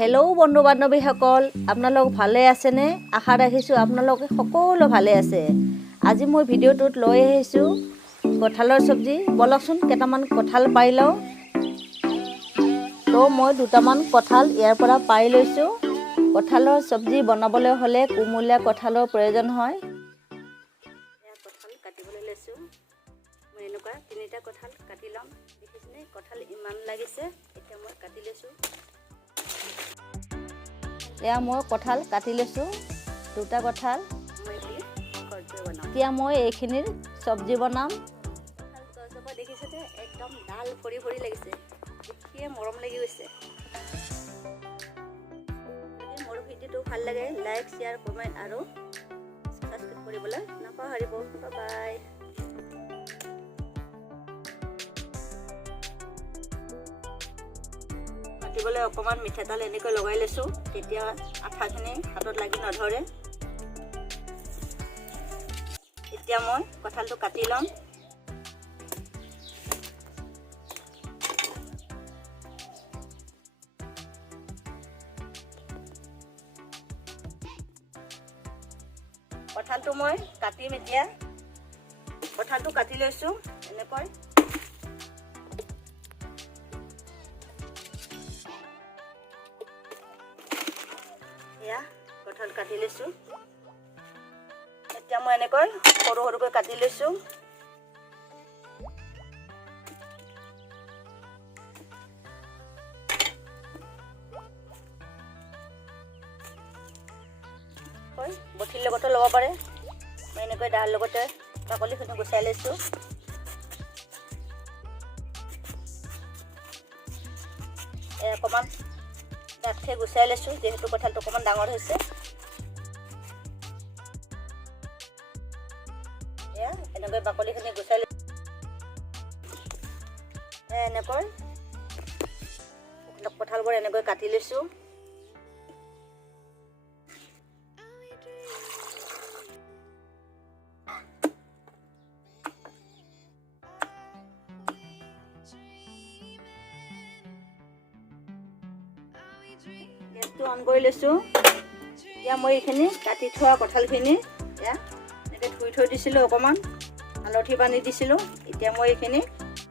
Hello' বন্ধু বান্ধৱীসকল, আপোনালোক ভালে আছেনে? আশা ৰাখিছোঁ আপোনালোকে সকলো ভালে আছে। আজি মই ভিডিঅ'টোত লৈ আহিছোঁ কঁঠালৰ চব্জি। বলকচোন কেইটামান কঁঠাল পাই লওঁ। তো মই দুটামান কঁঠাল ইয়াৰ পৰা পাই লৈছোঁ। কঁঠালৰ চব্জি বনাবলৈ হ'লে কুমলীয়া কঁঠালৰ প্ৰয়োজন হয়। কঁঠাল কাটিবলৈ লৈছোঁ। মই এনেকুৱা তিনিটা কঁঠাল কাটি ল'ম। দেখিছেনে কঁঠাল ইমান লাগিছে। এতিয়া মই কাটি লৈছোঁ। এয়া মই কঁঠাল কাটি লৈছোঁ, দুটা কঁঠাল। এতিয়া মই এইখিনিৰ চব্জি বনাম। কঁঠাল গছজোপা দেখিছেনে একদম ডাল ভৰি ভৰি লাগিছে, দেখিয়ে মৰম লাগি গৈছে। যদি মোৰ ভিডিঅ'টো ভাল লাগে লাইক, শ্বেয়াৰ, কমেণ্ট আৰু ছাবস্ক্ৰাইব কৰিবলৈ নাপাহৰিব। Bye bye. কাটিবলৈ অকণমান মিঠাতেল এনেকৈ লগাই লৈছোঁ, তেতিয়া আঠাখিনি হাতত লাগি নধৰে। এতিয়া মই কঁঠালটো কাটি ল'ম। কঁঠালটো মই কাটিম এতিয়া। কঁঠালটো কাটি লৈছোঁ এনেকৈ। এয়া কঁঠাল কাটি লৈছোঁ। এতিয়া মই এনেকৈ সৰু সৰুকৈ কাটি লৈছোঁ। বঠিৰ লগতো ল'ব পাৰে। মই এনেকৈ দাৰ লগতে বাকলিখিনি গুচাই লৈছোঁ। অকণমান ডাঠকৈ গুচাই লৈছোঁ, যিহেতু কঁঠালটো অকণমান ডাঙৰ হৈছে। এয়া এনেকৈ বাকলিখিনি গুচাই লৈছোঁ। এনেকৈ কঁঠালবোৰ এনেকৈ কাটি লৈছোঁ। গেছটো অন কৰি লৈছোঁ। এতিয়া মই এইখিনি কাটি থোৱা কঁঠালখিনি এয়া এনেকৈ ধুই থৈ দিছিলোঁ, অকণমান হালধি পানী দিছিলোঁ। এতিয়া মই এইখিনি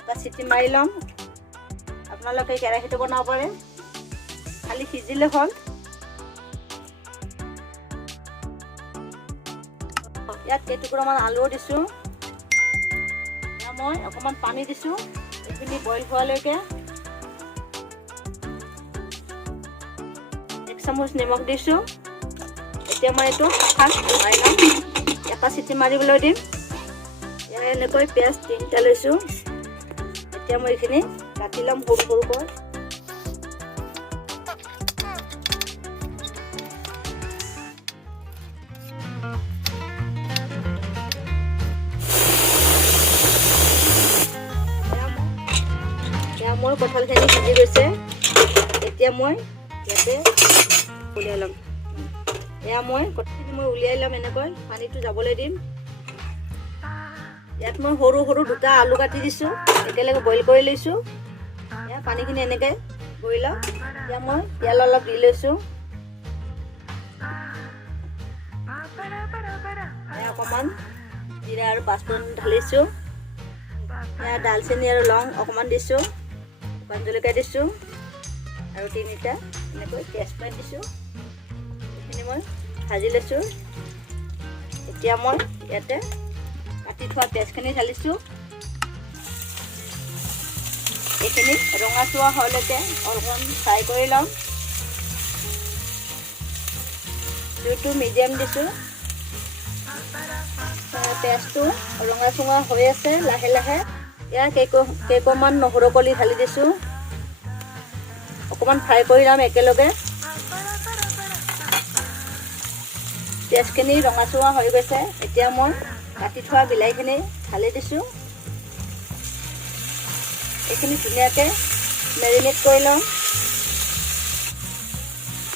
এটা চিটি মাৰি ল'ম। আপোনালোকে কেৰাহীটো বনাব পাৰে, খালি সিজিলে হ'ল। ইয়াত কেইটুকুৰামান আলুও দিছোঁ। মই অকণমান পানী দিছোঁ, এইখিনি বইল হোৱালৈকে। 1 চামুচ নিমখ দিছোঁ। এতিয়া মই এইটো মাৰি ল'ম। এটা চিটি মাৰিবলৈ দিম। এনেকৈ পিঁয়াজ 3টা লৈছোঁ। এতিয়া মই এইখিনি কাটি ল'ম সৰু সৰুকৈ। মোৰ কঁঠালখিনি সিজি গৈছে। এতিয়া মই ইয়াতে উলিয়াই ল'ম। এয়া মই কঁঠালখিনি উলিয়াই ল'ম। এনেকৈ পানীটো যাবলৈ দিম। ইয়াত মই সৰু সৰু দুটা আলু কাটি দিছোঁ, একেলগে বইল কৰি লৈছোঁ। এয়া পানীখিনি এনেকৈ বইল লওঁ। এতিয়া মই তেল অলপ দি লৈছোঁ। এয়া অকণমান জিৰা আৰু পাঁচফোৰণ ঢালিছোঁ। এয়া ডালচেনি আৰু লং অকণমান দিছোঁ। শুকান জলকীয়া দিছোঁ আৰু 3টা এনেকৈ তেজপাত দিছোঁ। এইখিনি মই ভাজি লৈছোঁ। এতিয়া মই ইয়াতে কাটি থোৱা পিঁয়াজখিনি ঢালিছোঁ। এইখিনি ৰঙাচুৱা হোৱালৈকে অলপমান ফ্ৰাই কৰি ল'ম। জুইটো মিডিয়াম দিছোঁ। পিঁয়াজটো ৰঙাচুৱা হৈ আছে লাহে লাহে। ইয়াত কেইকোমান নহৰু কলি ঢালি দিছোঁ। অকণমান ফ্ৰাই কৰি ল'ম একেলগে। পিঁয়াজখিনি ৰঙাচুৱা হৈ গৈছে। এতিয়া মই কাটি থোৱা বিলাহীখিনি ঢালি দিছোঁ। এইখিনি ধুনীয়াকৈ মেৰিনেট কৰি ল'ম।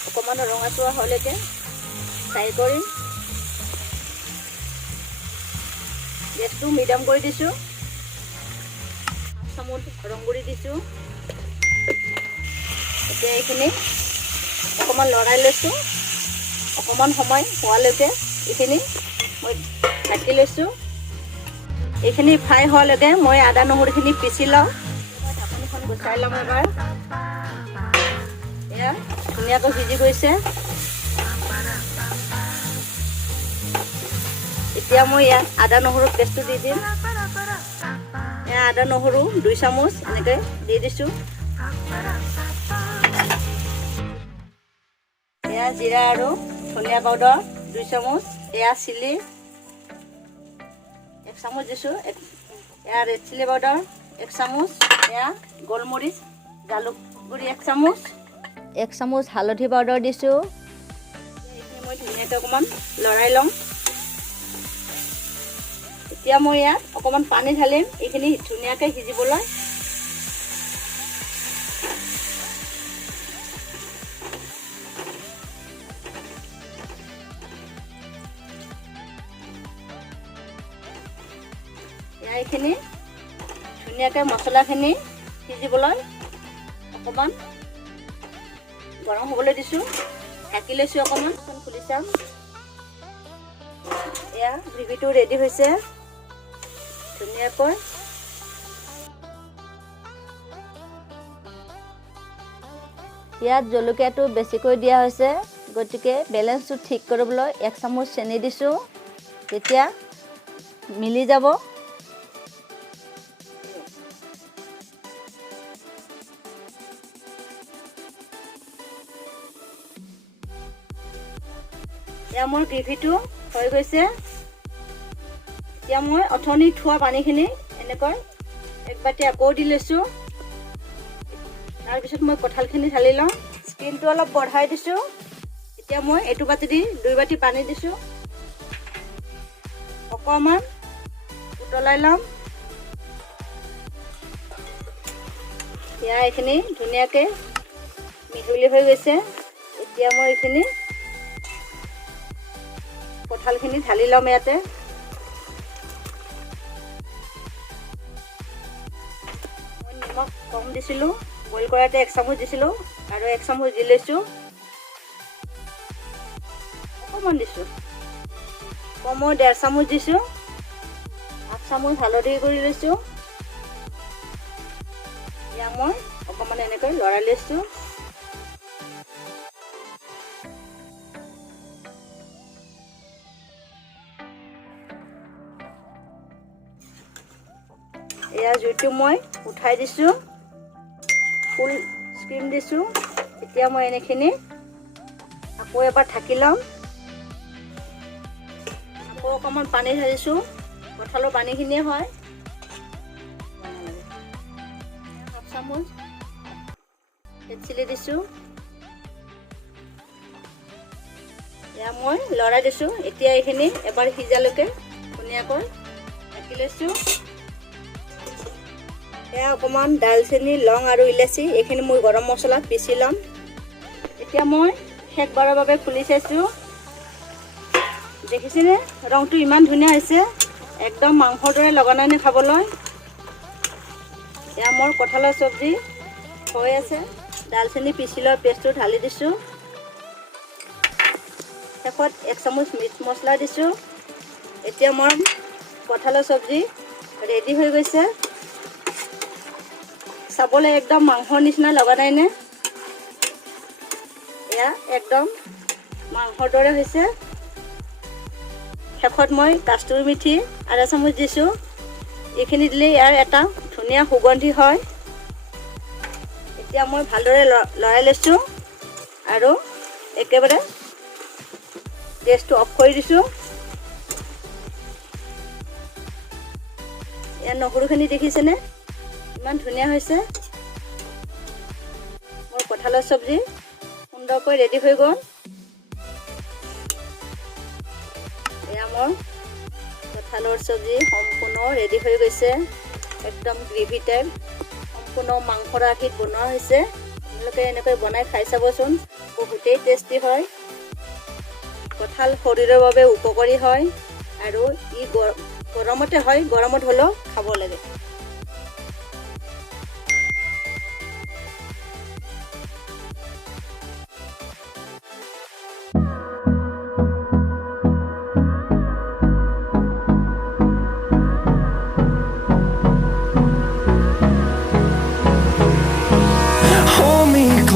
অকণমান ৰঙাচুৱা হোৱালৈকে ফ্ৰাই কৰিম। গেছটো মিডিয়াম কৰি দিছোঁ। 1 চামুচ গৰম গুড়ি দিছোঁ। এতিয়া এইখিনি অকণমান লৰাই লৈছোঁ। অকণমান সময় হোৱালৈকে এইখিনি মই ঢাকি লৈছোঁ। এইখিনি ফ্ৰাই হোৱালৈকে মই আদা নহৰুখিনি পিচি লওঁ। ঢাকনিখন গুচাই ল'ম এবাৰ। এয়া ধুনীয়াকৈ সিজি গৈছে। এতিয়া মই ইয়াত আদা নহৰু পেষ্টটো দি দিম। এয়া আদা নহৰু 2 চামুচ এনেকৈ দি দিছোঁ। এয়া জিৰা আৰু ধনিয়া পাউডাৰ 2 চামুচ। এয়া চিলি 1 চামুচ দিছোঁ। এয়া ৰেড চিলি পাউডাৰ 1 চামুচ। এয়া গোলমৰিচ জালুক গুড়ি 1 চামুচ। 1 চামুচ হালধি পাউডাৰ দিছোঁ। এইখিনি মই ধুনীয়াকৈ অকণমান লৰাই লওঁ। এতিয়া মই ইয়াত অকণমান পানী ঢালিম এইখিনি ধুনীয়াকৈ সিজিবলৈ। এইখিনি ধুনীয়াকৈ মছলাখিনি সিজিবলৈ অকণমান গৰম হ'বলৈ দিছোঁ। ঢাকি লৈছোঁ অকণমান। খুলি চাম। এয়া গ্ৰেভিটো ৰেডি হৈছে ধুনীয়াকৈ। ইয়াত জলকীয়াটো বেছিকৈ দিয়া হৈছে, গতিকে বেলেঞ্চটো ঠিক কৰিবলৈ 1 চামুচ চেনি দিছোঁ। তেতিয়া মিলি যাব। এয়া মোৰ গ্ৰেভিটো হৈ গৈছে। এতিয়া মই অথনি থোৱা পানীখিনি এনেকৈ এক বাতি আকৌ দি লৈছোঁ। তাৰপিছত মই কঁঠালখিনি ঢালি লওঁ। স্কিনটো অলপ বঢ়াই দিছোঁ। এতিয়া মই এইটো বাতি দি 2 বাতি পানী দিছোঁ। অকণমান উতলাই ল'ম। এয়া এইখিনি ধুনীয়াকৈ মিহলি হৈ গৈছে। এতিয়া মই এইখিনি কঁঠালখিনি ঢালি ল'ম ইয়াতে। মই নিমখ কম দিছিলোঁ। বইল কৰাতে 1 চামুচ দিছিলোঁ আৰু 1 চামুচ দি লৈছোঁ। অকণমান দিছোঁ। মই 1.5 চামুচ দিছোঁ। 1/2 চামুচ হালধি গুড়ি লৈছোঁ। এতিয়া মই অকণমান এনেকৈ লৰাই লৈছোঁ। এয়া জুইটো মই উঠাই দিছোঁ। ফুল স্কিম দিছোঁ। এতিয়া মই এনেখিনি আকৌ এবাৰ ঢাকি ল'ম। আকৌ অকণমান পানী ঢালিছোঁ। কঁঠালৰ পানীখিনিয়ে হয়। 1/2 চামুচ ৰেড চিলি দিছোঁ। এয়া মই লৰাই দিছোঁ। এতিয়া এইখিনি এবাৰ সিজালৈকে ধুনীয়াকৈ ঢাকি লৈছোঁ। এয়া অকণমান দালচেনি, লং আৰু ইলাচি এইখিনি মই গৰম মছলাত পিচি ল'ম। এতিয়া মই শেষবাৰৰ বাবে খুলি চাইছোঁ। দেখিছেনে ৰংটো ইমান ধুনীয়া হৈছে। একদম মাংসৰ দৰে লগা নাই নে খাবলৈ। এয়া মোৰ কঁঠালৰ চব্জি হৈ আছে। দালচেনি পিচি লোৱা পেষ্টটো ঢালি দিছোঁ। শেষত 1 চামুচ মিট মছলা দিছোঁ। এতিয়া মোৰ কঁঠালৰ চব্জি ৰেডি হৈ গৈছে। চাবলৈ একদম মাংসৰ নিচিনা লগা নাইনে? এয়া একদম মাংসৰ দৰে হৈছে। শেষত মই কাষ্টুৰি মেথি 1/2 চামুচ দিছোঁ। এইখিনি দিলে ইয়াৰ এটা ধুনীয়া সুগন্ধি হয়। এতিয়া মই ভালদৰে লৰাই লৈছোঁ আৰু একেবাৰে গেছটো অফ কৰি দিছোঁ। ইয়াৰ নহৰুখিনি দেখিছেনে ইমান ধুনীয়া হৈছে। মোৰ কঁঠালৰ চব্জি সুন্দৰকৈ ৰেডি হৈ গ'ল। এয়া মোৰ কঁঠালৰ চব্জি সম্পূৰ্ণ ৰেডি হৈ গৈছে। একদম গ্ৰেভি টাইপ, সম্পূৰ্ণ মাংসৰ আৰ্হিত বনোৱা হৈছে। আপোনালোকে এনেকৈ বনাই খাই চাবচোন, বহুতেই টেষ্টি হয়। কঁঠাল শৰীৰৰ বাবে উপকাৰী হয় আৰু ই গৰমতে হয়, গৰমত হ'লেও খাব লাগে।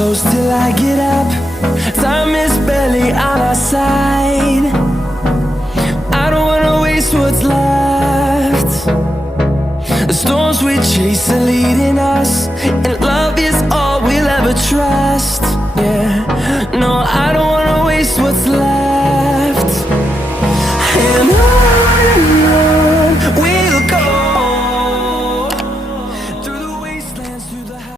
close till I get up. Time is barely on our side. I don't wanna waste what's left. The storms we chase are leading us, and love is all we'll ever trust. Yeah, no, I don't